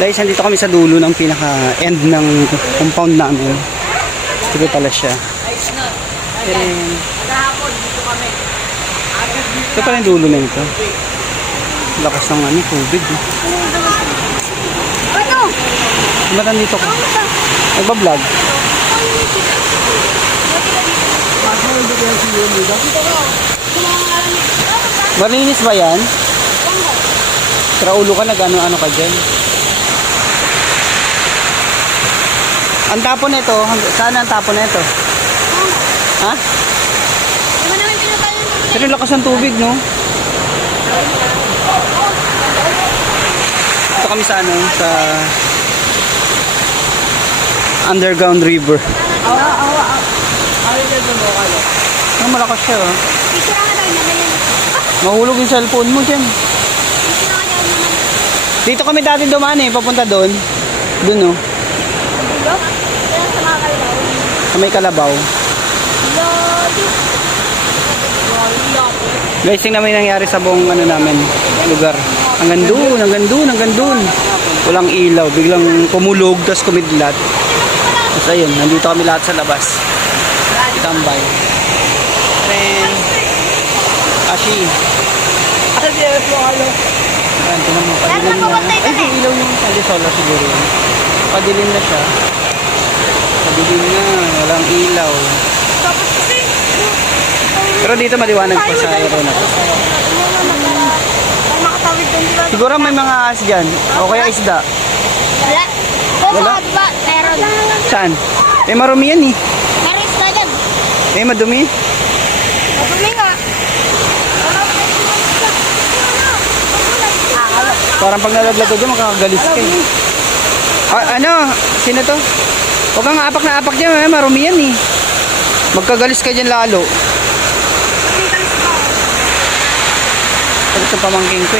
Guys, nandito kami sa dulo ng pinaka-end ng compound namin. Ito pala siya. Ito pala yung dulo na ito. Lakas ng tubig. Ba't nandito ka? Nagbablog. Malinis ba yan? Traulo ka, nag-ano-ano ka dyan. Ang tapon nito, saan ang tapon nito? Ha? Pero lakas ng tubig, no? Ito kami sa sa underground river. Malakas siya, oh. Mahulog yung cellphone mo dyan. Dito kami dati dumaan papunta doon. Doon, oh. Sa may Kalabaw. Guys, tingnan namin nangyari sa buong namin lugar. Hanggang doon. Walang ilaw, biglang kumulog, tapos kumidlat. Tapos ayun, nandito kami lahat sa labas. Tambay. Then, Ashi. Ayan, tinan mo, padilim na. Ay, yung ilaw yung solar siguro yun. Padilim na siya. Padilim na, walang ilaw. Pero dito maliwanag pa sa area na to. Siguro may mga ahas dyan. O kaya isda. Wala. Wala? Meron. Saan? Marumi yan Meron isda dyan. Madumi? Madumi nga. Parang pag nalaglag ko dyan, makakagalis ka Sino to? Huwag kang apak na apak dyan, marumi yan Magkagalis ka dyan lalo. Ito sa pamangking ko